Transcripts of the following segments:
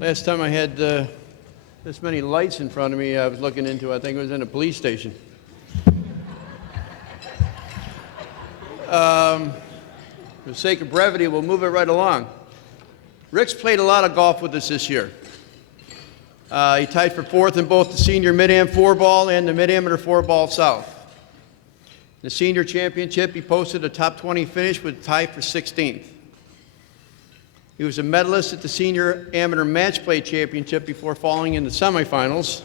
Last time I had this many lights in front of me, I was looking into, I think it was in a police station. For the sake of brevity, we'll move it right along. Rick's played a lot of golf with us this year. He tied for fourth in both the senior mid-am four-ball and the mid-amateur four-ball south. In the senior championship, he posted a top 20 finish with a tie for 16th. He was a medalist at the senior amateur match play championship before falling in the semifinals.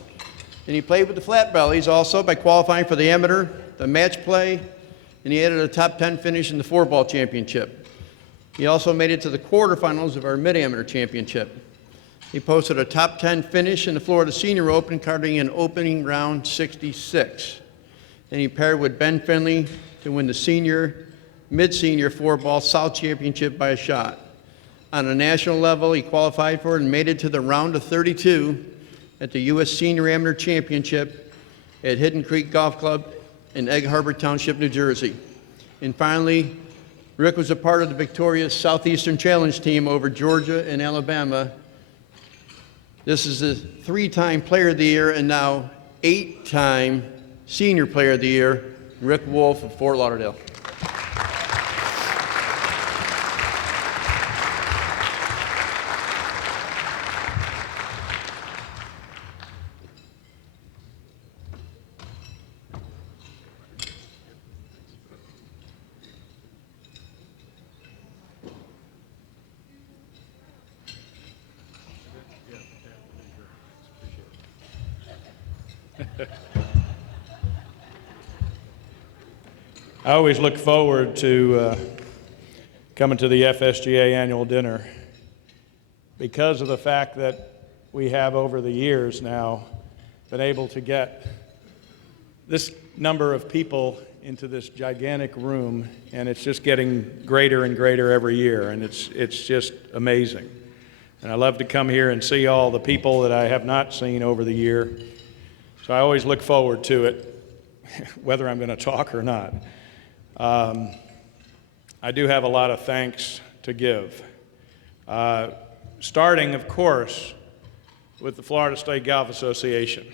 And he played with the flat bellies also by qualifying for the amateur, the match play, and he added a top 10 finish in the four-ball championship. He also made it to the quarterfinals of our mid-amateur championship. He posted a top 10 finish in the Florida Senior Open, carding in opening round 66. And he paired with Ben Finley to win the senior, mid-senior four-ball South Championship by a shot. On a national level, he qualified for and made it to the round of 32 at the U.S. Senior Amateur Championship at Hidden Creek Golf Club in Egg Harbor Township, New Jersey. And finally, Rick was a part of the victorious Southeastern Challenge team over Georgia and Alabama. This is the 3-time Player of the Year and now 8-time Senior Player of the Year, Rick Woulfe of Fort Lauderdale. I always look forward to coming to the FSGA annual dinner because of the fact that we have over the years now been able to get this number of people into this gigantic room, and it's just getting greater and greater every year, and it's just amazing. And I love to come here and see all the people that I have not seen over the year. So I always look forward to it, whether I'm going to talk or not. I do have a lot of thanks to give. Starting, of course, with the Florida State Golf Association.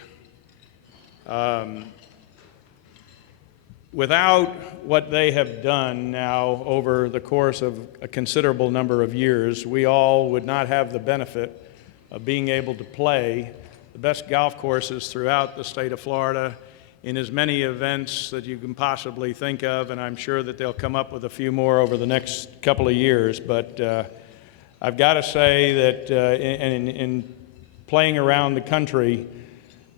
Without what they have done now over the course of a considerable number of years, we all would not have the benefit of being able to play the best golf courses throughout the state of Florida in as many events that you can possibly think of, and I'm sure that they'll come up with a few more over the next couple of years. But I've got to say that in playing around the country,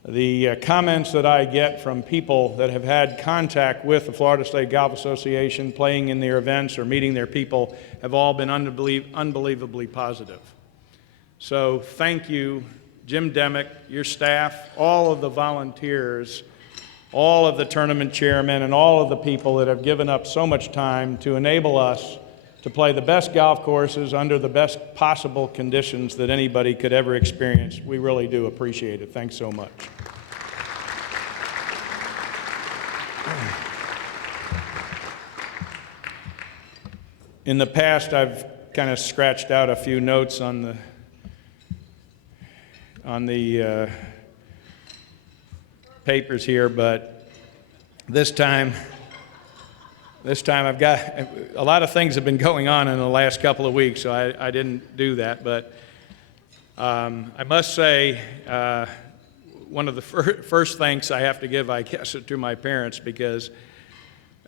the comments that I get from people that have had contact with the Florida State Golf Association, playing in their events or meeting their people, have all been unbelievably positive. So thank you, Jim Demick, your staff, all of the volunteers, all of the tournament chairmen, and all of the people that have given up so much time to enable us to play the best golf courses under the best possible conditions that anybody could ever experience. We really do appreciate it. Thanks so much. In the past, I've kind of scratched out a few notes on the papers here, but this time I've got a lot of things have been going on in the last couple of weeks, so I didn't do that. But I must say, one of the first thanks I have to give, I guess, to my parents, because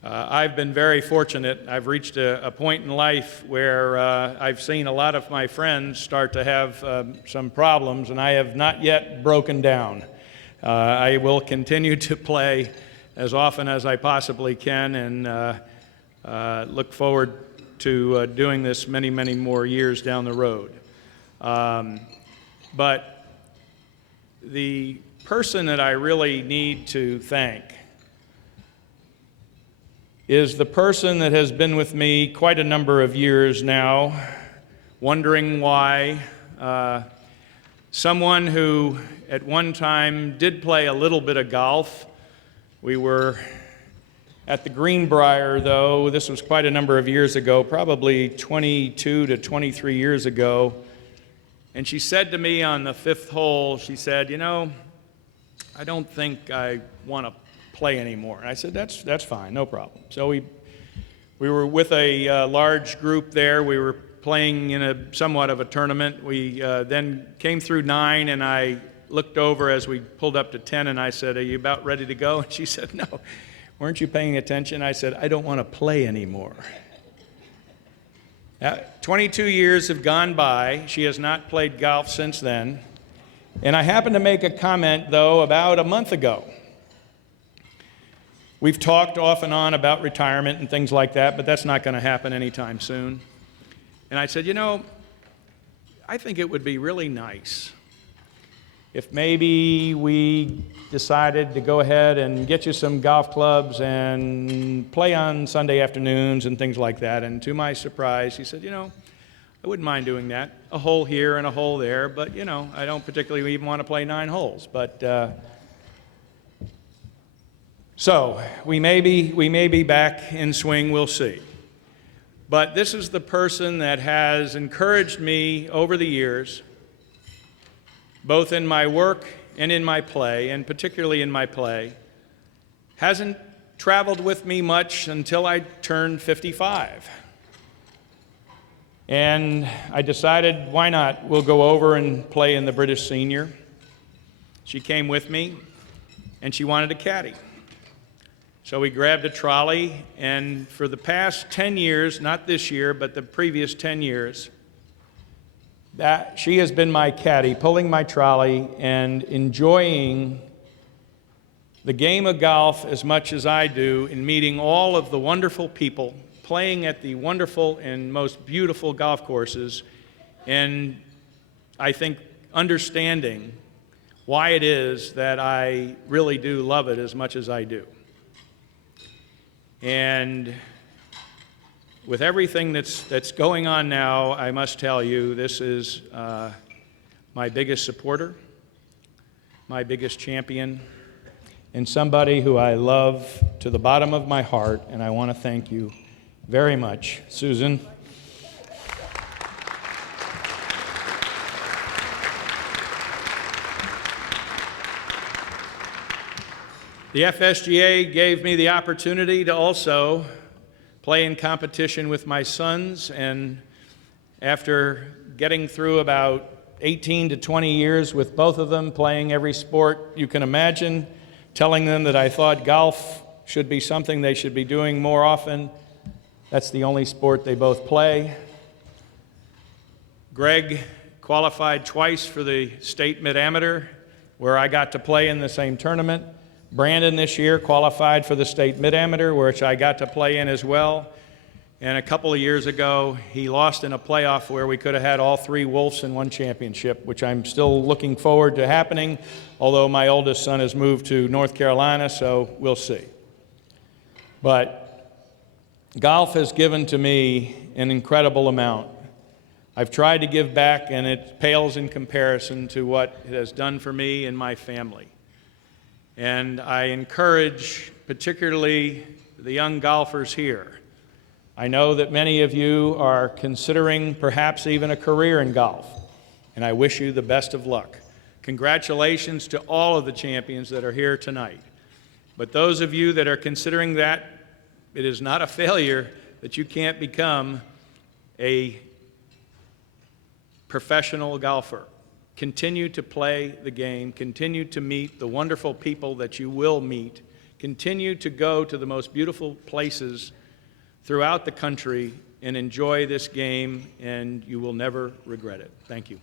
I've been very fortunate. I've reached a point in life where I've seen a lot of my friends start to have some problems, and I have not yet broken down. I will continue to play as often as I possibly can, and look forward to doing this many, many more years down the road. But the person that I really need to thank is the person that has been with me quite a number of years now, wondering why. Someone who at one time did play a little bit of golf. We were at the Greenbrier, though. This was quite a number of years ago, probably 22 to 23 years ago. And she said to me on the fifth hole, she said, you know, I don't think I want to play anymore. And I said, that's fine, no problem. So we were with a large group there. We were playing in a somewhat of a tournament. We then came through 9, and I looked over as we pulled up to 10, and I said, are you about ready to go? And she said, no. Weren't you paying attention? I said, I don't want to play anymore. 22 years have gone by. She has not played golf since then. And I happened to make a comment, though, about a month ago. We've talked off and on about retirement and things like that, but that's not going to happen anytime soon. And I said, you know, I think it would be really nice if maybe we decided to go ahead and get you some golf clubs and play on Sunday afternoons and things like that. And to my surprise, he said, you know, I wouldn't mind doing that. A hole here and a hole there, but, you know, I don't particularly even want to play 9 holes. But so we may be back in swing, we'll see. But this is the person that has encouraged me over the years, both in my work and in my play, and particularly in my play. Hasn't traveled with me much until I turned 55. And I decided, why not? We'll go over and play in the British Senior. She came with me, and she wanted a caddy. So we grabbed a trolley, and for the past 10 years, not this year, but the previous 10 years, that she has been my caddy, pulling my trolley and enjoying the game of golf as much as I do, in meeting all of the wonderful people, playing at the wonderful and most beautiful golf courses, and I think understanding why it is that I really do love it as much as I do. And with everything that's going on now, I must tell you, this is my biggest supporter, my biggest champion, and somebody who I love to the bottom of my heart, and I want to thank you very much, Susan. The FSGA gave me the opportunity to also play in competition with my sons, and after getting through about 18 to 20 years with both of them, playing every sport you can imagine, telling them that I thought golf should be something they should be doing more often. That's the only sport they both play. Greg qualified twice for the state mid-amateur, where I got to play in the same tournament. Brandon this year qualified for the state mid-amateur, which I got to play in as well. And a couple of years ago, he lost in a playoff where we could have had all 3 Woulfes in one championship, which I'm still looking forward to happening, although my oldest son has moved to North Carolina, so we'll see. But golf has given to me an incredible amount. I've tried to give back, and it pales in comparison to what it has done for me and my family. And I encourage particularly the young golfers here. I know that many of you are considering perhaps even a career in golf, and I wish you the best of luck. Congratulations to all of the champions that are here tonight. But those of you that are considering that, it is not a failure that you can't become a professional golfer. Continue to play the game. Continue to meet the wonderful people that you will meet. Continue to go to the most beautiful places throughout the country and enjoy this game, and you will never regret it. Thank you.